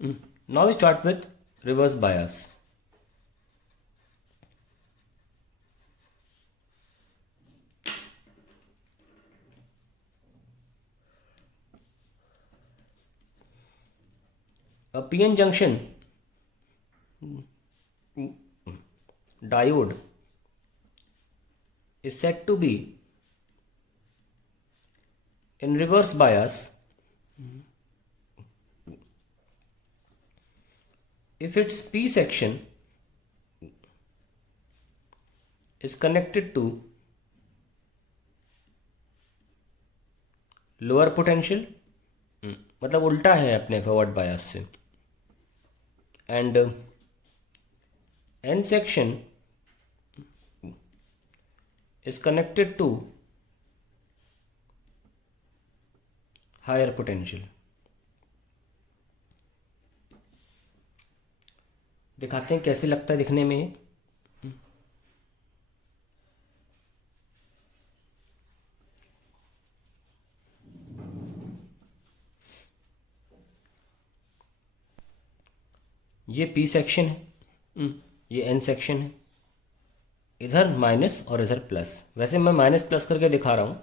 Now we start with reverse bias. A PN junction diode is said to be in reverse bias if its P section is connected to lower potential, मतलब उल्टा है अपने forward bias से, and N section is connected to higher potential. दिखाते हैं कैसे लगता है दिखने में। ये पी सेक्शन है, ये एन सेक्शन है, इधर माइनस और इधर प्लस। वैसे मैं माइनस प्लस करके दिखा रहा हूं,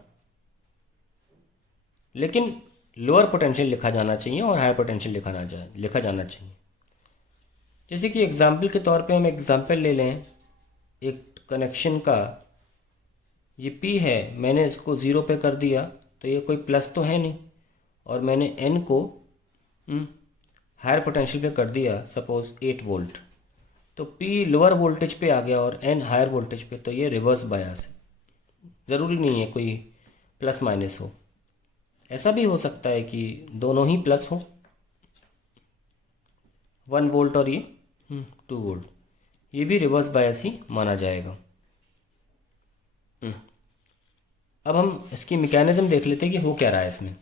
लेकिन लोअर पोटेंशियल लिखा जाना चाहिए और हायर पोटेंशियल लिखा जाना चाहिए। जैसे कि एग्जाम्पल के तौर पे हम एग्जाम्पल ले लें एक कनेक्शन का। ये पी है, मैंने इसको ज़ीरो पे कर दिया तो ये कोई प्लस तो है नहीं, और मैंने एन को हायर पोटेंशियल पे कर दिया, सपोज 8 वोल्ट, तो पी लोअर वोल्टेज पे आ गया और एन हायर वोल्टेज पे, तो ये रिवर्स बायस है। ज़रूरी नहीं है कोई प्लस माइनस हो, ऐसा भी हो सकता है कि दोनों ही प्लस हो, 1 वोल्ट और ये 2 वोल्ट, ये भी रिवर्स बायस ही माना जाएगा। अब हम इसकी मैकेनिज्म देख लेते हैं कि हो क्या रहा है इसमें।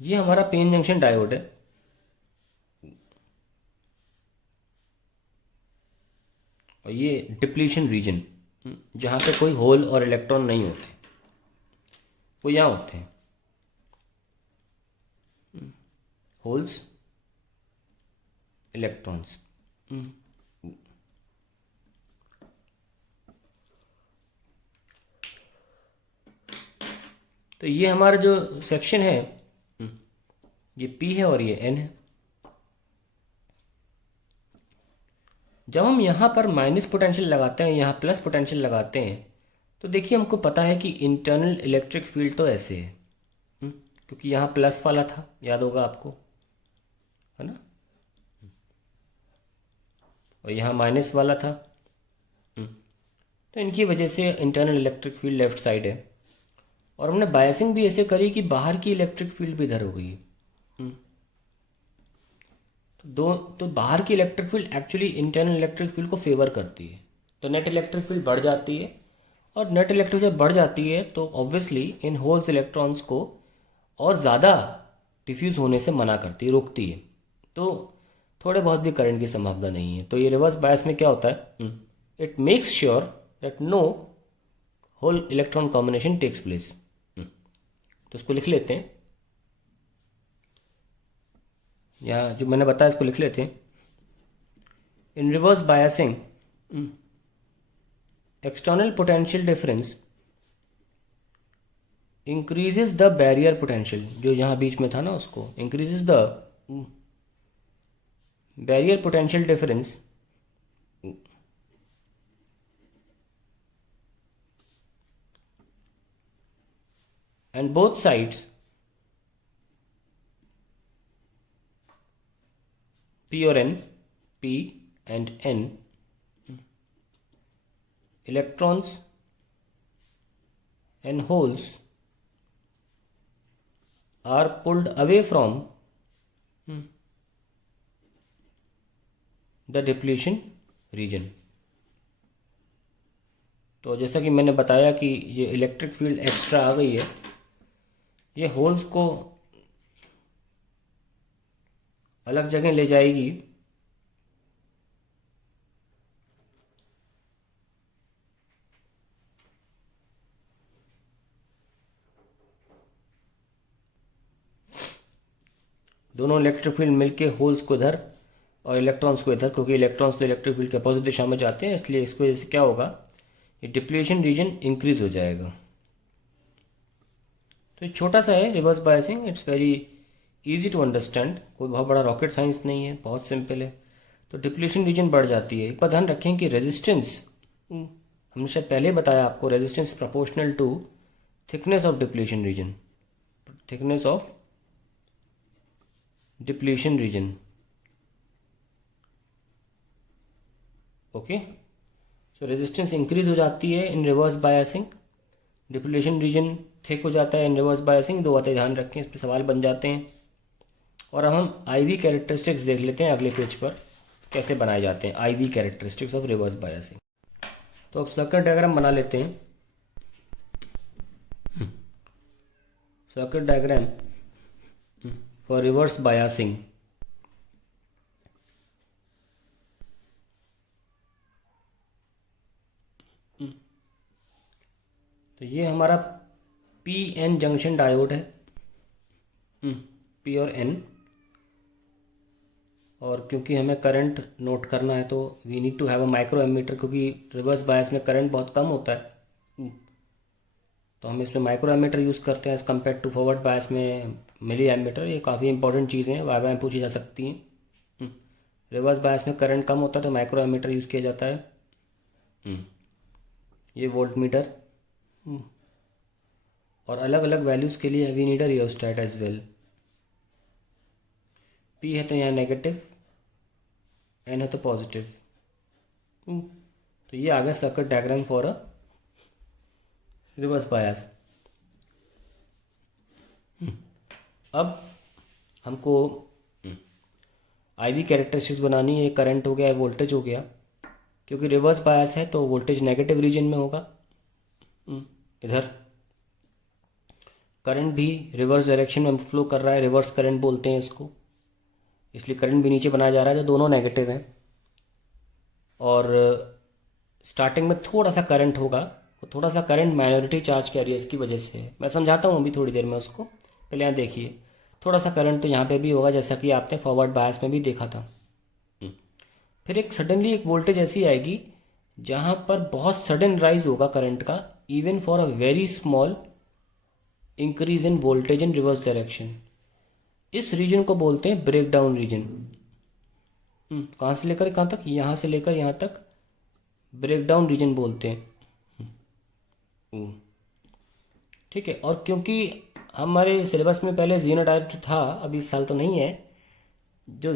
ये हमारा पेन जंक्शन डायोड है, और ये डिप्लीशन रीजन, जहाँ पे कोई होल और इलेक्ट्रॉन नहीं होते, वो यहाँ होते हैं, होल्स इलेक्ट्रॉन्स। तो ये हमारा जो सेक्शन है, ये P है और ये N है। जब हम यहाँ पर माइनस पोटेंशियल लगाते हैं, यहाँ प्लस पोटेंशियल लगाते हैं, तो देखिए हमको पता है कि इंटरनल इलेक्ट्रिक फील्ड तो ऐसे है, क्योंकि यहाँ प्लस वाला था, याद होगा आपको, है ना, और यहाँ माइनस वाला था। तो इनकी वजह से internal electric field left side है, और हमने बायसिंग भी ऐसे करी कि बाहर की इलेक्ट्रिक फील्ड भी इधर हो गई है। तो बाहर की electric field actually internal electric field को फेवर करती है, तो नेट इलेक्ट्रिक फील्ड बढ़ जाती है, और नेट इलेक्ट्रिक जब बढ़ जाती है तो ऑब्वियसली इन होल्स इलेक्ट्रॉन्स को और ज़्यादा डिफ्यूज़ होने से मना करती है, रोकती है, तो थोड़े बहुत भी करंट की संभावना नहीं है। तो ये रिवर्स बायस में क्या होता है, it makes sure that no hole electron combination takes place. तो इसको लिख लेते हैं, या जो मैंने बताया इसको लिख लेते हैं। In reverse biasing external potential difference increases the barrier potential, जो यहाँ बीच में था ना, उसको increases the barrier potential difference and both sides P or N, P and N electrons and holes are pulled away from the depletion region। तो जैसा कि मैंने बताया कि ये इलेक्ट्रिक फील्ड एक्स्ट्रा आ गई है, ये होल्स को अलग जगह ले जाएगी, दोनों इलेक्ट्रिक फील्ड मिलके होल्स को इधर और इलेक्ट्रॉन्स को इधर, क्योंकि इलेक्ट्रॉन्स तो इलेक्ट्रिक फील्ड के अपोजिट दिशा में जाते हैं, इसलिए इसकी वजह से क्या होगा, ये डिप्लीशन रीजन इंक्रीज हो जाएगा। तो ये छोटा सा है reverse biasing, it's very easy to understand, कोई बहुत बड़ा रॉकेट साइंस नहीं है, बहुत सिंपल है। तो डिप्लीशन रीजन बढ़ जाती है। एक बात ध्यान रखें कि रेजिस्टेंस, हमने शायद पहले बताया आपको, resistance proportional to thickness of depletion region, thickness of depletion region. Okay, so resistance increase हो जाती है in reverse biasing, depletion region thick हो जाता है इन रिवर्स बायसिंग। दो बातें ध्यान रखें, इस पर सवाल बन जाते हैं। और अब हम IV कैरेक्टरिस्टिक्स देख लेते हैं अगले पेज पर, कैसे बनाए जाते हैं IV characteristics of reverse biasing. तो अब सर्किट डायग्राम बना लेते हैं। Circuit diagram for reverse biasing. तो ये हमारा PN जंक्शन डायोड है, P और N। और क्योंकि हमें करंट नोट करना है तो we need to have a microammeter, क्योंकि रिवर्स बायस में करंट बहुत कम होता है, तो हम इसमें माइक्रो एमीटर यूज़ करते हैं as compare to forward bias में मिली एमीटर। ये काफ़ी इंपॉर्टेंट चीज़ें हैं, वाई में पूछी जा सकती हैं। रिवर्स बायस में करंट कम होता है तो माइक्रो एमीटर यूज़ किया जाता है। ये वोल्ट मीटर, और अलग अलग वैल्यूज़ के लिए we need a rheostat as well. P है तो यहाँ नेगेटिव, N है तो पॉजिटिव। तो ये आ गया circuit diagram for a reverse bias. अब हमको IV कैरेक्टरिस्टिक्स बनानी है। करंट हो गया, वोल्टेज हो गया, क्योंकि रिवर्स बायस है तो वोल्टेज नेगेटिव रीजन में होगा। इधर करंट भी रिवर्स डायरेक्शन में फ्लो कर रहा है, रिवर्स करंट बोलते हैं इसको, इसलिए करंट भी नीचे बनाया जा रहा है, जो दोनों नेगेटिव हैं। और स्टार्टिंग में थोड़ा सा करंट होगा, थोड़ा सा करंट माइनॉरिटी चार्ज कैरियर्स की वजह से है। मैं समझाता हूँ अभी थोड़ी देर में उसको, पहले यहाँ देखिए। थोड़ा सा करंट तो यहाँ पे भी होगा, जैसा कि आपने फॉरवर्ड बायस में भी देखा था। फिर एक सडनली एक वोल्टेज ऐसी आएगी जहाँ पर बहुत सडन राइज होगा करंट का, even for a very small increase in voltage in reverse direction. इस रीजन को बोलते हैं ब्रेक डाउन रीजन। कहाँ से लेकर कहाँ तक, यहाँ से लेकर यहाँ तक ब्रेक डाउन रीजन बोलते हैं। ठीक है, और क्योंकि हमारे सिलेबस में पहले जीनर डायोड था, अभी इस साल तो नहीं है, जो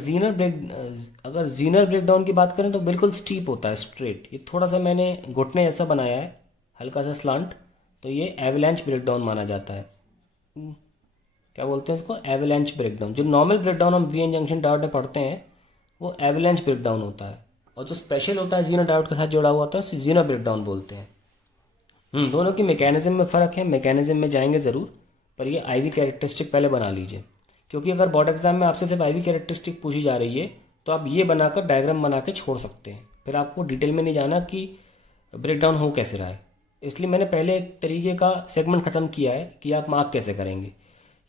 अगर जीनर ब्रेक डाउन की बात करें तो बिल्कुल स्टीप होता है, स्ट्रेट। ये थोड़ा सा मैंने घुटने ऐसा बनाया है, हल्का सा स्लांट, तो ये एवलांच ब्रेक डाउन माना जाता है। क्या बोलते हैं इसको, एवलांच ब्रेक डाउन। जो नॉर्मल ब्रेक डाउन हम VN जंक्शन डायोड में पढ़ते हैं वो एवलांच ब्रेक डाउन होता है, और जो स्पेशल होता है जीनर डायोड के साथ जुड़ा हुआ होता है उसे जीनर ब्रेक डाउन बोलते हैं। दोनों की मैकेनिज्म में फ़र्क है, मैकेनिज्म में जाएंगे ज़रूर, पर ये IV कैरेक्टरिस्टिक पहले बना लीजिए, क्योंकि अगर बोर्ड एग्जाम में आपसे सिर्फ IV कैरेक्टरिस्टिक पूछी जा रही है तो आप ये बनाकर डायग्राम बना के छोड़ सकते हैं, फिर आपको डिटेल में नहीं जाना कि ब्रेक डाउन हो कैसे रहा है। इसलिए मैंने पहले एक तरीके का सेगमेंट ख़त्म किया है कि आप मार्क कैसे करेंगे।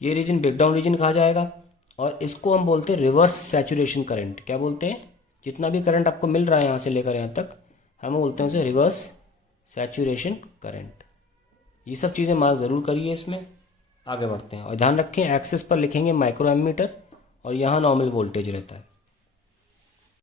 ये रीजन ब्रेक डाउन रीजन कहा जाएगा, और इसको हम बोलते हैं रिवर्स सैचुरेशन करंट। क्या बोलते हैं, जितना भी करंट आपको मिल रहा है यहाँ से लेकर यहाँ तक, हम बोलते हैं उसे रिवर्स सैचुरेशन करंट। ये सब चीज़ें मार्क ज़रूर करिए इसमें। आगे बढ़ते हैं, और ध्यान रखें एक्सिस पर लिखेंगे माइक्रो एमीटर, और यहाँ नॉर्मल वोल्टेज रहता है।